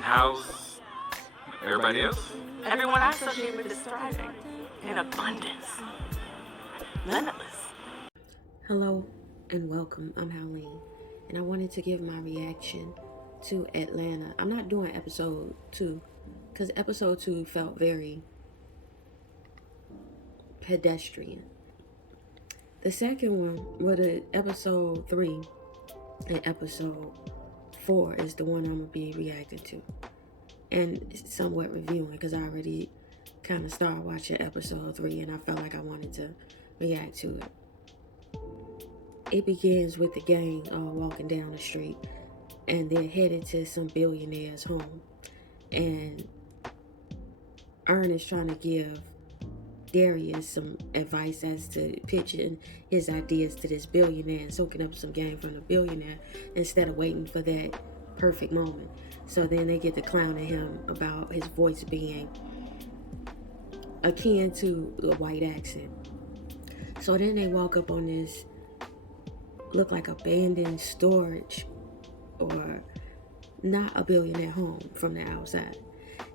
How's everybody else? Everyone I associate with is thriving in abundance. Limitless. Hello and welcome. I'm Howleen, and I wanted to give my reaction to Atlanta. I'm not doing episode 2 because episode 2 felt very pedestrian. The second one, with episode 3 and episode 4, is the one I'm going to be reacting to and somewhat reviewing because I already kind of started watching episode 3 and I felt like I wanted to react to it. It begins with the gang walking down the street, and they're headed to some billionaire's home. And Ern is trying to give Darius some advice as to pitching his ideas to this billionaire and soaking up some game from the billionaire instead of waiting for that perfect moment. So then they get to clowning him about his voice being akin to the white accent. So then they walk up on this look like abandoned storage or not a billionaire home from the outside.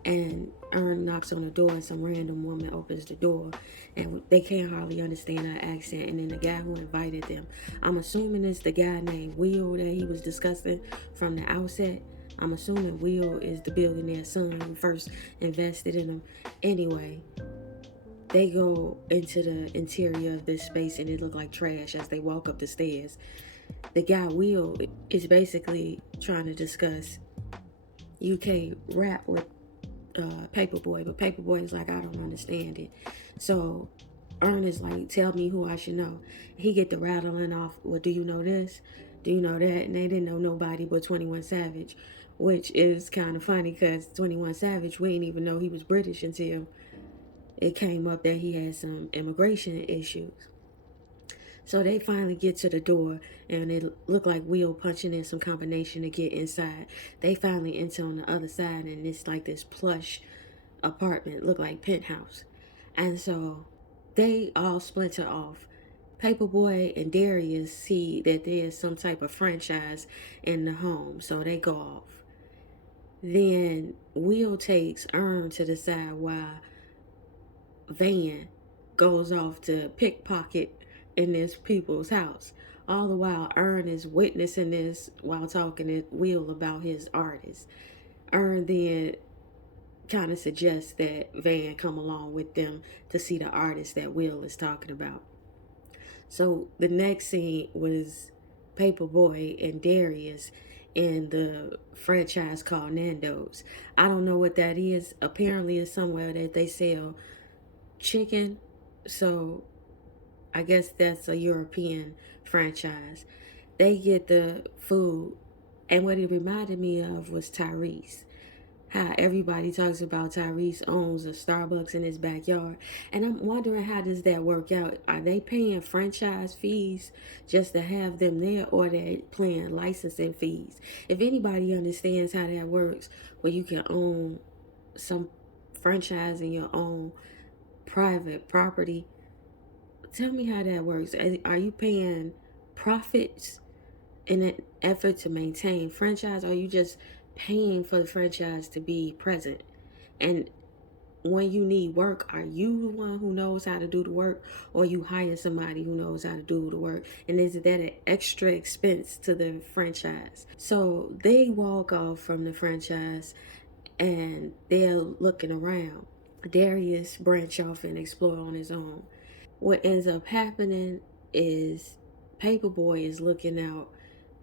And Ern knocks on the door and some random woman opens the door and they can't hardly understand her accent. And then the guy who invited them, I'm assuming it's the guy named Will that he was discussing from the outset. I'm assuming Will is the billionaire's son who first invested in him. Anyway, they go into the interior of this space and it looked like trash as they walk up the stairs. The guy Will is basically trying to discuss UK rap with Paperboy, but Paperboy is like, I don't understand it. So Ern is like, tell me who I should know. He get the rattling off, well, do you know this? Do you know that? And they didn't know nobody but 21 Savage, which is kind of funny because 21 Savage, we didn't even know he was British until it came up that he had some immigration issues. So they finally get to the door and it looked like Will punching in some combination to get inside. They finally enter on the other side and it's like this plush apartment, look like penthouse. And so they all splinter off. Paperboy and Darius see that there's some type of franchise in the home, so they go off. Then Will takes Ern to the side while Van goes off to pickpocket in this people's house. All the while, Ern is witnessing this while talking to Will about his artist. Ern then kind of suggests that Van come along with them to see the artist that Will is talking about. So the next scene was Paperboy and Darius in the franchise called Nando's. I don't know what that is. Apparently it's somewhere that they sell chicken, so I guess that's a European franchise. They get the food, and what it reminded me of was Tyrese. How everybody talks about Tyrese owns a Starbucks in his backyard, and I'm wondering, how does that work out? Are they paying franchise fees just to have them there, or are they paying licensing fees? If anybody understands how that works, where you can own some franchise in your own private property, tell me how that works. Are you paying profits in an effort to maintain franchise, or are you just paying for the franchise to be present? And when you need work, are you the one who knows how to do the work, or you hire somebody who knows how to do the work? And is that an extra expense to the franchise? So they walk off from the franchise and they're looking around. Darius branch off and explore on his own. What ends up happening is Paperboy is looking out,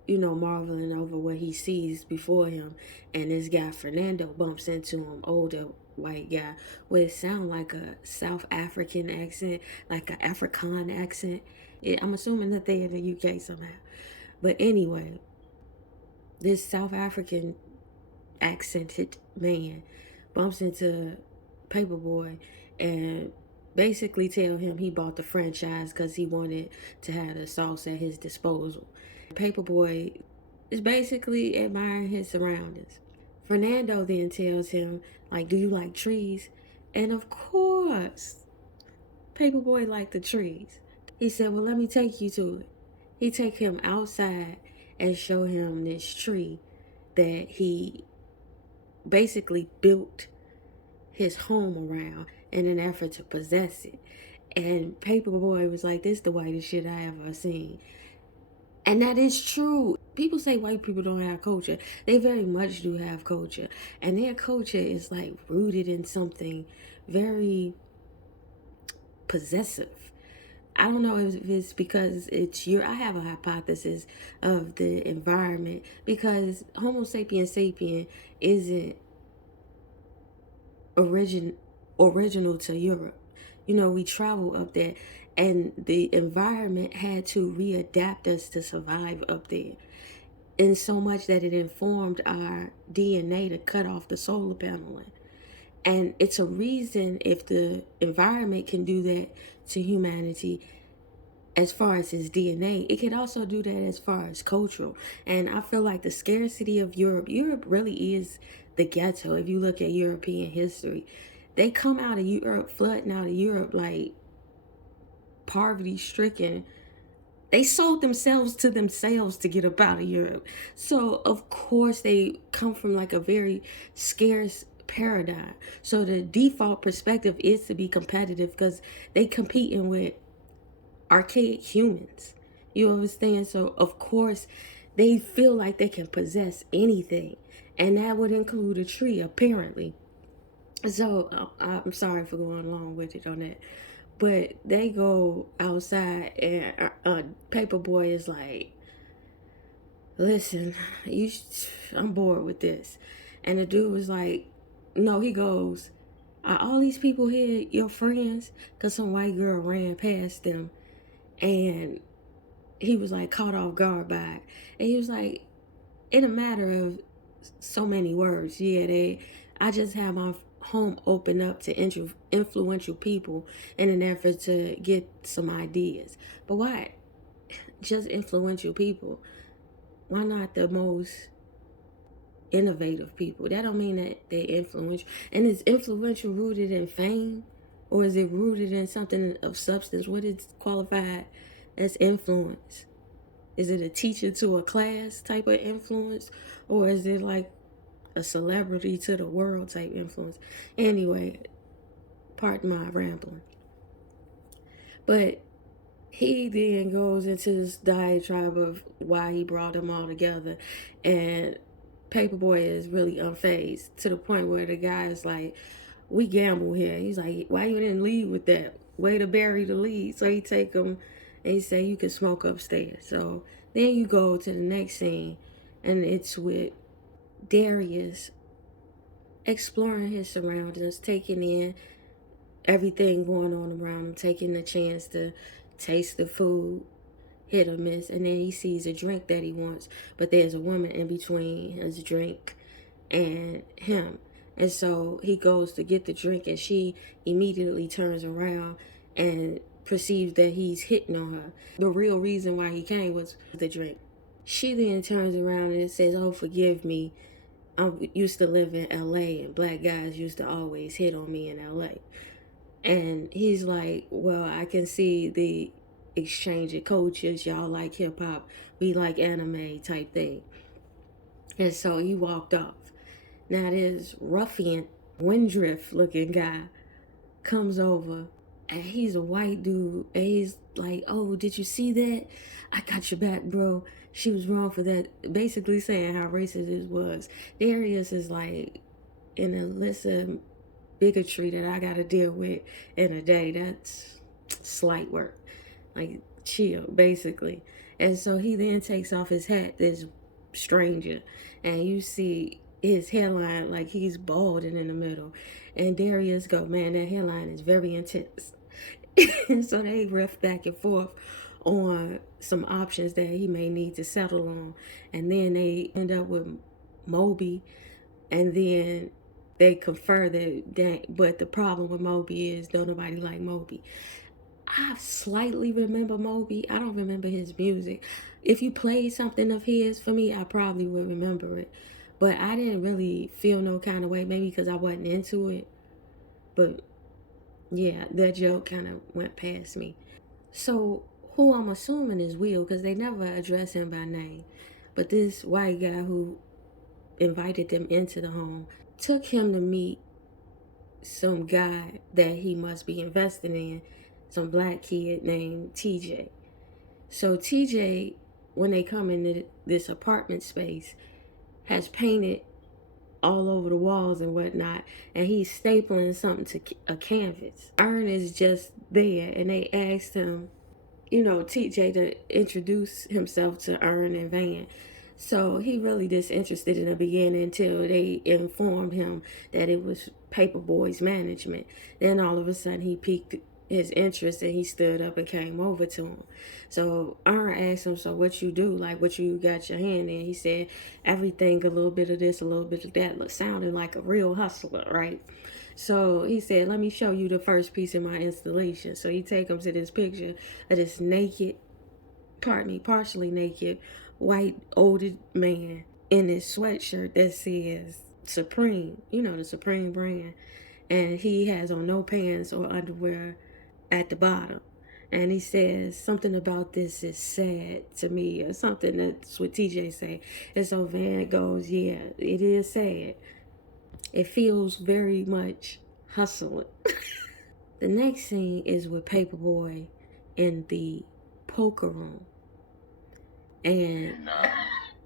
marveling over what he sees before him, and this guy Fernando bumps into him, older white guy, with sound like a South African accent, like an Afrikaan accent. I'm assuming that they're in the UK somehow. But anyway, this South African accented man bumps into Paperboy and basically tell him he bought the franchise because he wanted to have the sauce at his disposal. Paperboy is basically admiring his surroundings. Fernando then tells him, like, do you like trees? And of course, Paperboy liked the trees. He said, well, let me take you to it. He take him outside and show him this tree that he basically built his home around in an effort to possess it. And Paperboy was like, "This is the whitest shit I ever seen." And that is true. People say white people don't have culture. They very much do have culture. And their culture is like rooted in something very possessive. I don't know if it's because I have a hypothesis of the environment, because Homo sapiens sapien isn't origin original to Europe. You know, we travel up there, and the environment had to readapt us to survive up there. In so much that it informed our DNA to cut off the solar paneling. And it's a reason, if the environment can do that to humanity as far as its DNA, it can also do that as far as cultural. And I feel like the scarcity of Europe really is the ghetto. If you look at European history, they come out of Europe, flooding out of Europe like poverty stricken. They sold themselves to get up out of Europe. So of course they come from like a very scarce paradigm. So the default perspective is to be competitive, because they competing with archaic humans. You understand? So of course they feel like they can possess anything. And that would include a tree, apparently. So I'm sorry for going along with it on that. But they go outside, and Paperboy is like, "Listen, I'm bored with this." And the dude was like, no, he goes, "Are all these people here your friends?" Because some white girl ran past them, and he was like caught off guard by it. And he was like, in a matter of so many words, yeah, I just have my home open up to influential people in an effort to get some ideas. But why just influential people? Why not the most innovative people? That don't mean that they're influential. And is influential rooted in fame, or is it rooted in something of substance? What is qualified as influence? Is it a teacher to a class type of influence, or is it like a celebrity to the world type influence? Anyway, pardon my rambling. But he then goes into this diatribe of why he brought them all together, and Paperboy is really unfazed, to the point where the guy is like, "We gamble here." He's like, "Why you didn't lead with that? Way to bury the lead." So he take him and he say, "You can smoke upstairs." So then you go to the next scene, and it's with Darius exploring his surroundings, taking in everything going on around him, taking the chance to taste the food, hit or miss, and then he sees a drink that he wants, but there's a woman in between his drink and him. And so he goes to get the drink, and she immediately turns around and perceives that he's hitting on her. The real reason why he came was the drink. She then turns around and says, "Oh, forgive me. I used to live in LA, and black guys used to always hit on me in LA." And he's like, "Well, I can see the exchange of cultures. Y'all like hip hop, we like anime type thing." And so he walked off. Now this ruffian, Windrift looking guy comes over, and he's a white dude, and he's like, "Oh, did you see that? I got your back, bro. She was wrong for that." Basically saying how racist it was. Darius is like, in a list of bigotry that I gotta deal with in a day, that's slight work. Like, chill, basically. And so he then takes off his hat, this stranger, and you see his hairline, like he's balding in the middle. And Darius go, "Man, that hairline is very intense." And so they riff back and forth on some options that he may need to settle on. And then they end up with Moby, and then they confer that, but the problem with Moby is don't nobody like Moby. I slightly remember Moby. I don't remember his music. If you played something of his for me, I probably would remember it. But I didn't really feel no kind of way, maybe because I wasn't into it. But yeah, that joke kind of went past me. So who I'm assuming is Will, because they never address him by name. But this white guy who invited them into the home, took him to meet some guy that he must be investing in, some black kid named TJ. So TJ, when they come into this apartment space, has painted all over the walls and whatnot, and he's stapling something to a canvas. Ern is just there, and they asked him, TJ, to introduce himself to Ern and Van. So he really disinterested in the beginning until they informed him that it was Paperboy's management. Then all of a sudden he piqued his interest and he stood up and came over to him. So Ern asked him, so what you do? Like, what you got your hand in? He said, everything, a little bit of this, a little bit of that. Look, sounding like a real hustler, right? So he said, let me show you the first piece of my installation. So he take him to this picture of this partially naked, white, older man in this sweatshirt that says Supreme, the Supreme brand. And he has on no pants or underwear at the bottom. And he says something about this is sad to me, or something. That's what TJ say. And so Van goes, yeah, it is sad. It feels very much hustling. The next scene is with Paperboy in the poker room. And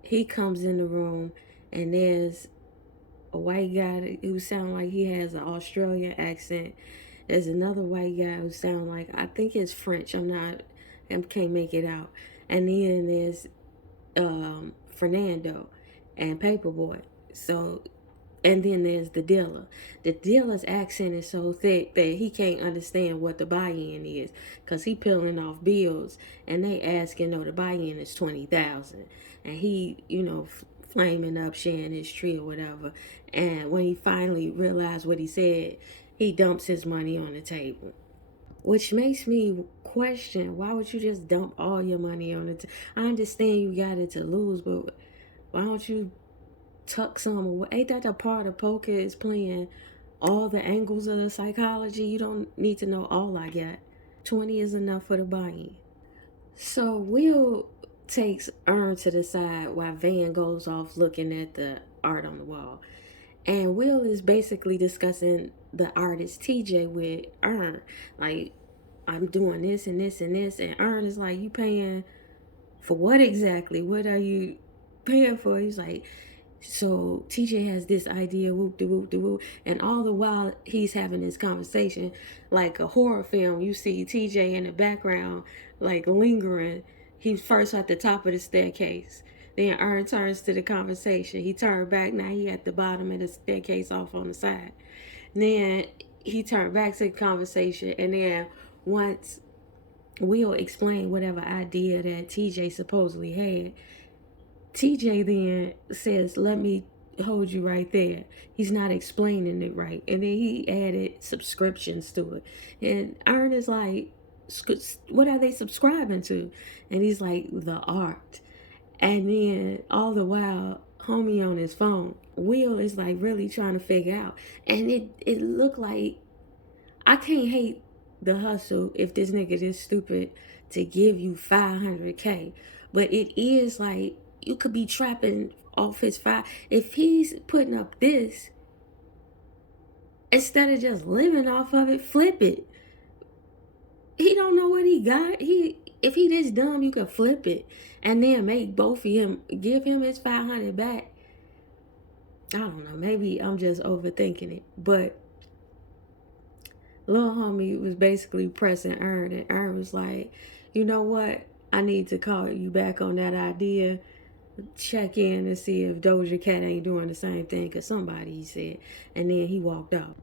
he comes in the room, and there's a white guy who sounds like he has an Australian accent. There's another white guy who sounds like, I think it's French. I can't make it out. And then there's Fernando and Paperboy. So, and then there's the dealer. The dealer's accent is so thick that he can't understand what the buy-in is, because he peeling off bills, and they asking, the buy-in is $20,000, and he, flaming up, sharing his tree or whatever. And when he finally realized what he said, he dumps his money on the table, which makes me question, why would you just dump all your money on the table? I understand you got it to lose, but why don't you tuck some away? Ain't that a part of poker, is playing all the angles of the psychology? You don't need to know all I got. 20 is enough for the buy-in. So Will takes Ern to the side while Van goes off looking at the art on the wall. And Will is basically discussing the artist TJ with Ern. Like, I'm doing this and this and this. And Ern is like, you paying for what exactly? What are you paying for? He's like, so TJ has this idea, whoop de whoop de whoop, and all the while he's having this conversation, like a horror film. You see TJ in the background, like lingering. He's first at the top of the staircase. Then Ern turns to the conversation. He turned back. Now he at the bottom of the staircase, off on the side. Then he turned back to the conversation, and then once Will explain whatever idea that TJ supposedly had, TJ then says, let me hold you right there. He's not explaining it right. And then he added subscriptions to it. And Ern is like, what are they subscribing to? And he's like, the art. And then all the while, homie on his phone, Will is like really trying to figure out. And it looked like, I can't hate the hustle if this nigga is stupid to give you $500K. But it is like, you could be trapping off his if he's putting up this, instead of just living off of it, flip it. He don't know what he got. If he this dumb, you could flip it and then make both of him, give him his 500 back. I don't know, maybe I'm just overthinking it, but little homie was basically pressing Ern, and Ern was like, you know what, I need to call you back on that idea, check in and see if Doja Cat ain't doing the same thing, because somebody, he said. And then he walked out.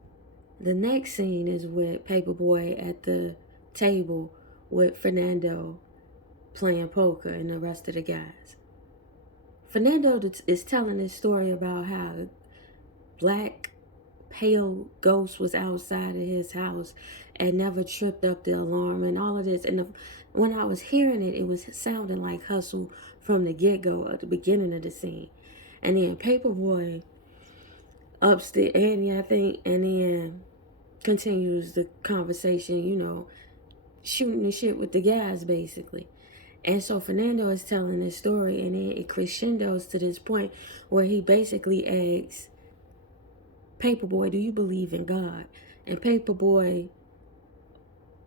The next scene is with Paperboy at the table with Fernando playing poker and the rest of the guys. Fernando is telling this story about how black pale ghost was outside of his house and never tripped up the alarm and all of this. And when I was hearing it, it was sounding like hustle from the get-go at the beginning of the scene. And then Paperboy ups the ante, I think, and then continues the conversation, shooting the shit with the guys, basically. And so Fernando is telling this story, and then it crescendos to this point where he basically asks Paperboy, do you believe in God? And Paperboy,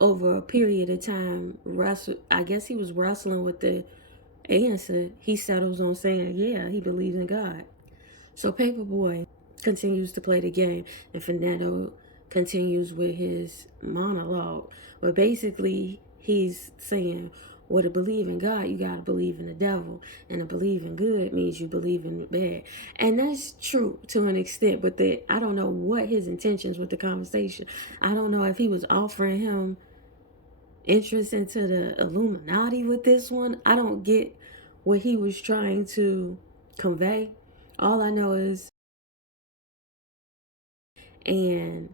over a period of time, I guess he was wrestling with the answer. He settles on saying, yeah, he believes in God. So Paperboy continues to play the game, and Fernando continues with his monologue. But basically, he's saying, well, to believe in God, you got to believe in the devil. And to believe in good means you believe in bad. And that's true to an extent, but I don't know what his intentions with the conversation. I don't know if he was offering him interest into the Illuminati with this one. I don't get what he was trying to convey. All I know is, and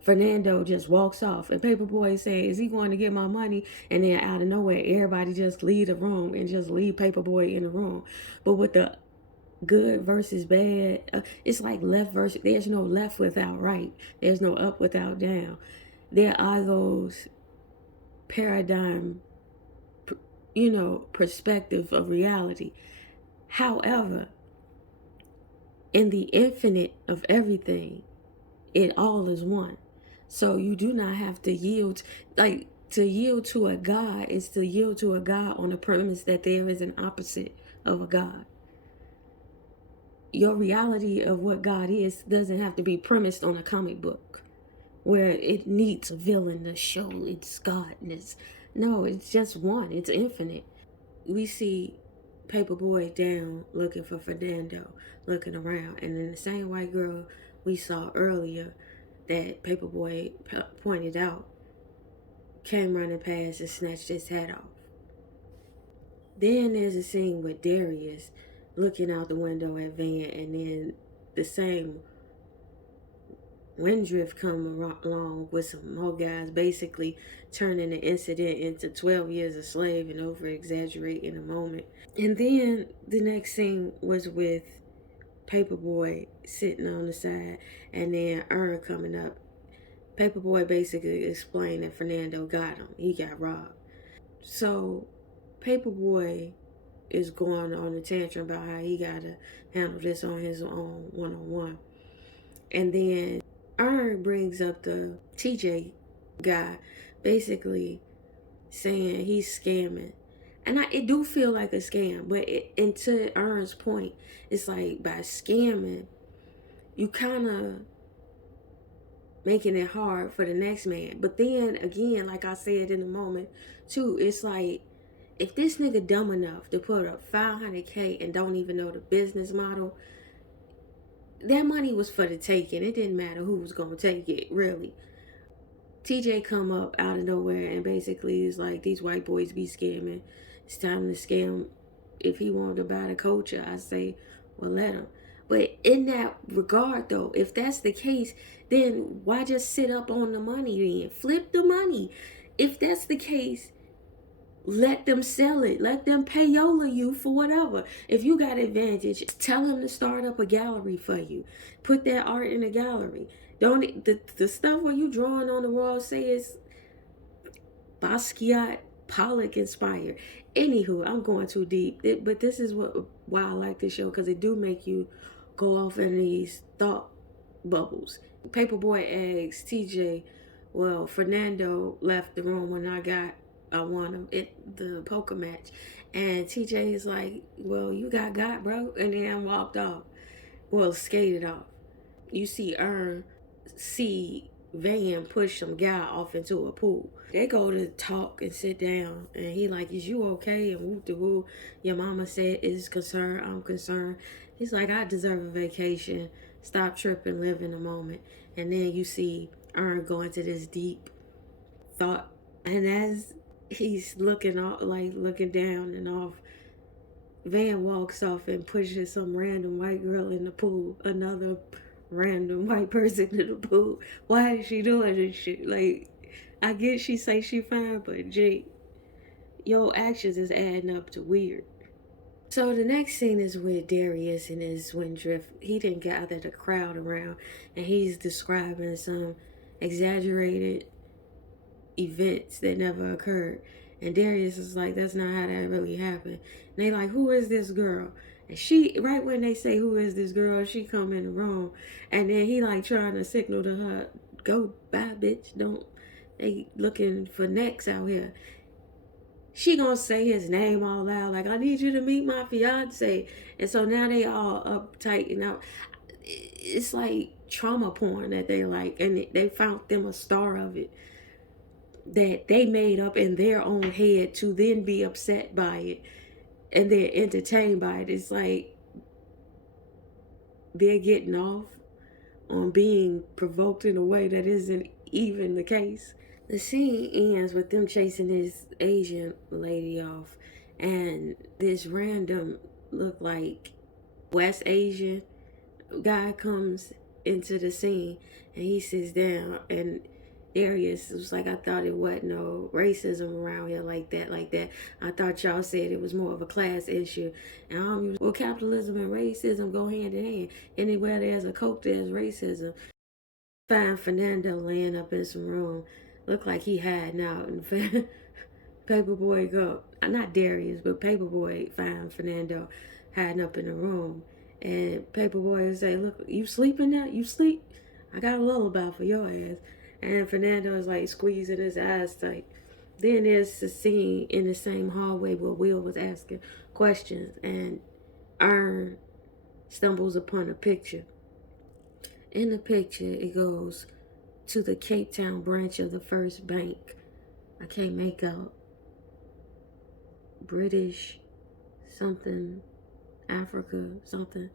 Fernando just walks off, and Paperboy says, is he going to get my money? And then out of nowhere, everybody just leave the room and just leave Paperboy in the room. But with the good versus bad, it's like left versus, there's no left without right. There's no up without down. There are those paradigm, perspective of reality. However, in the infinite of everything, it all is one. So you do not have to yield. Like, to yield to a God is to yield to a God on the premise that there is an opposite of a God. Your reality of what God is doesn't have to be premised on a comic book where it needs a villain to show its godness. No, it's just one. It's infinite. We see Paperboy down looking for Fernando, looking around, and then the same white girl we saw earlier that Paperboy pointed out came running past and snatched his hat off. Then there's a scene with Darius looking out the window at Van, and then the same Windrift come along with some more guys, basically turning the incident into 12 years a slave and over exaggerating a moment. And then the next scene was with Paperboy sitting on the side, and then Earn coming up. Paperboy basically explained that Fernando got him. He got robbed. So Paperboy is going on a tantrum about how he gotta handle this on his own one-on-one. And then Earn brings up the TJ guy, basically saying he's scamming. And it do feel like a scam, but and to Earn's point, it's like by scamming, you kind of making it hard for the next man. But then again, like I said in a moment too, it's like, if this nigga dumb enough to put up $500K and don't even know the business model, that money was for the taking. It didn't matter who was gonna take it, really. TJ come up out of nowhere and basically is like, these white boys be scamming. It's time to scam. If he wanted to buy the culture, I say, well, let him. But in that regard, though, if that's the case, then why just sit up on the money then? Flip the money. If that's the case, let them sell it. Let them payola you for whatever. If you got advantage, tell them to start up a gallery for you. Put that art in a gallery. Don't the stuff where you drawing on the wall say it's Basquiat, Pollock inspired. Anywho, I'm going too deep. But this is why I like this show, because it do make you go off in these thought bubbles. Paperboy asks TJ, well, Fernando left the room when I won him at the poker match. And TJ is like, well, you got, bro. And then walked off. Well, skated off. You see see Van push some guy off into a pool. They go to talk and sit down, and he like, is you okay? And whoop de whoop. Your mama said is concerned, I'm concerned. He's like, I deserve a vacation. Stop tripping, live in the moment. And then you see Earn go into this deep thought, and as he's looking down and off, Van walks off and pushes some random white girl in the pool. Another random white person in the pool. Why is she doing this shit? Like, I get she say she fine, but gee, your actions is adding up to weird. So the next scene is with Darius and his Windrift. He didn't gather the crowd around, and he's describing some exaggerated events that never occurred. And Darius is like, that's not how that really happened. And they like, who is this girl? And she, right when they say, who is this girl, she come in the room. And then he like trying to signal to her, go bye, bitch. Don't, they looking for necks out here. She gonna say his name all loud, like, I need you to meet my fiance. And so now they all uptight and out. It's like trauma porn that they like, and they found them a star of it that they made up in their own head to then be upset by it and they're entertained by it. It's like they're getting off on being provoked in a way that isn't even the case. The scene ends with them chasing this Asian lady off, and this random, look like West Asian guy comes into the scene, and he sits down, and Darius was like, I thought it wasn't no racism around here like that. I thought y'all said it was more of a class issue. And well, capitalism and racism go hand in hand. Anywhere there's a coke, there's racism. Find Fernando laying up in some room. Looked like he hiding out. And Paperboy go, not Darius, but Paperboy find Fernando hiding up in the room. And Paperboy will say, look, you sleeping now? You sleep? I got a lullaby for your ass. And Fernando is like squeezing his eyes tight. Then there's a scene in the same hallway where Will was asking questions, and Ern stumbles upon a picture. In the picture, it goes to the Cape Town branch of the First Bank. I can't make out. British something, Africa something.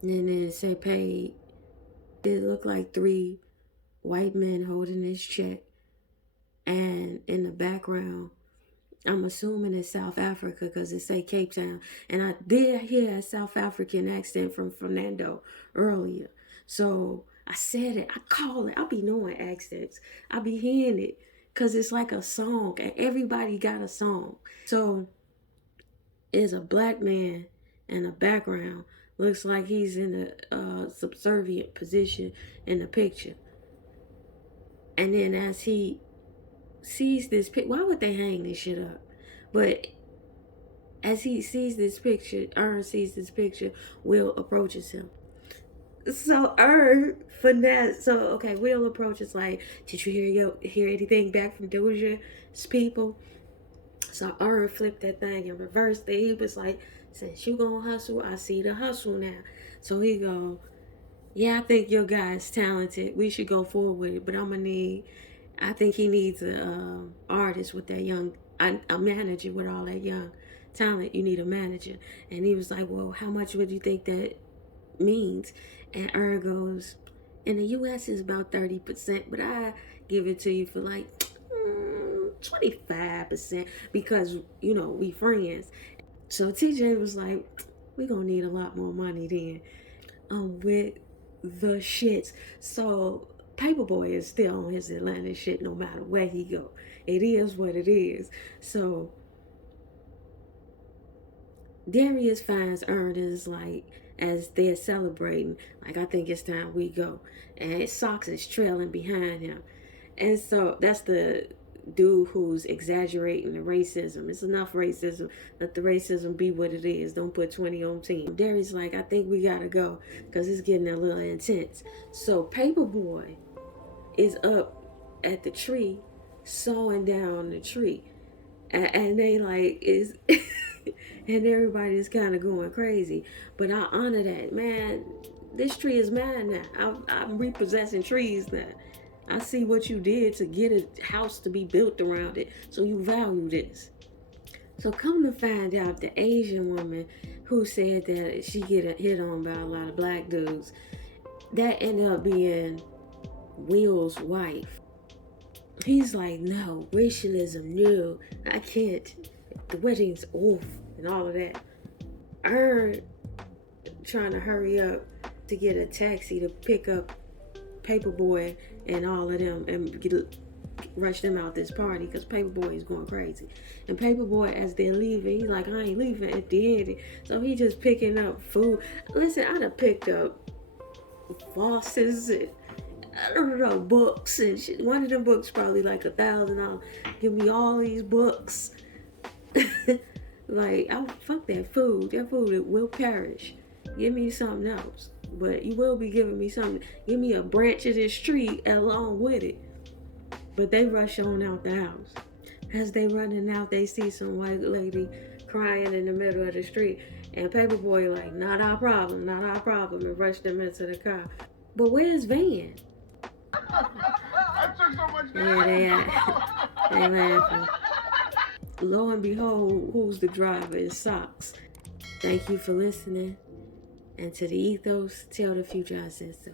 And then it say paid. It looked like 3 white men holding this check. And in the background, I'm assuming it's South Africa because it say Cape Town. And I did hear a South African accent from Fernando earlier. So I said it. I call it. I be knowing accents. I be hearing it because it's like a song. And everybody got a song. So it's a black man in the background. Looks like he's in a subservient position in the picture. And then as he sees this picture, why would they hang this shit up? But as he sees this picture, Ern sees this picture, Will approaches him. So Will approaches like, did you hear anything back from Doja's people? So Ern flipped that thing and reversed it. He was like, since you gonna hustle, I see the hustle now. So he go, yeah, I think your guy's talented. We should go forward with it, but I think he needs a artist with that a manager with all that young talent. You need a manager. And he was like, well, how much would you think that means? And Ern goes, in the U.S. is about 30%, but I give it to you for like 25% because, we friends. So TJ was like, we're going to need a lot more money then. With the shits. So Paperboy is still on his Atlanta shit no matter where he go. It is what it is. So Darius finds Ernest like as they're celebrating, like, I think it's time we go. And Socks is trailing behind him. And so that's the dude who's exaggerating the racism. It's enough racism. Let the racism be what it is. Don't put 20 on team. Darius like, I think we gotta go because it's getting a little intense. So Paperboy is up at the tree, sawing down the tree. And they like is and everybody's kind of going crazy. But I honor that, man. This tree is mine now. I'm repossessing trees now. I see what you did to get a house to be built around it, so you value this. So come to find out, the Asian woman who said that she get hit on by a lot of black dudes, that ended up being Will's wife. He's like, no, racialism, no, I can't. The wedding's off and all of that. Ern trying to hurry up to get a taxi to pick up Paperboy and all of them and rush them out this party because Paperboy is going crazy. And Paperboy, as they're leaving, he's like, I ain't leaving at the end. So he just picking up food. Listen, I'd have picked up Fosses and I don't know, books and shit. One of them books probably like $1,000. Give me all these books. Like, oh, fuck that food. That food will perish. Give me something else. But you will be giving me something. Give me a branch of this tree along with it. But they rush on out the house. As they running out, they see some white lady crying in the middle of the street. And Paperboy like, not our problem, not our problem, and rushed them into the car. But where's Van? I took so much Yeah, they laughing. Lo and behold, who's the driver is Socks. Thank you for listening. And to the ethos, tell the future I said so.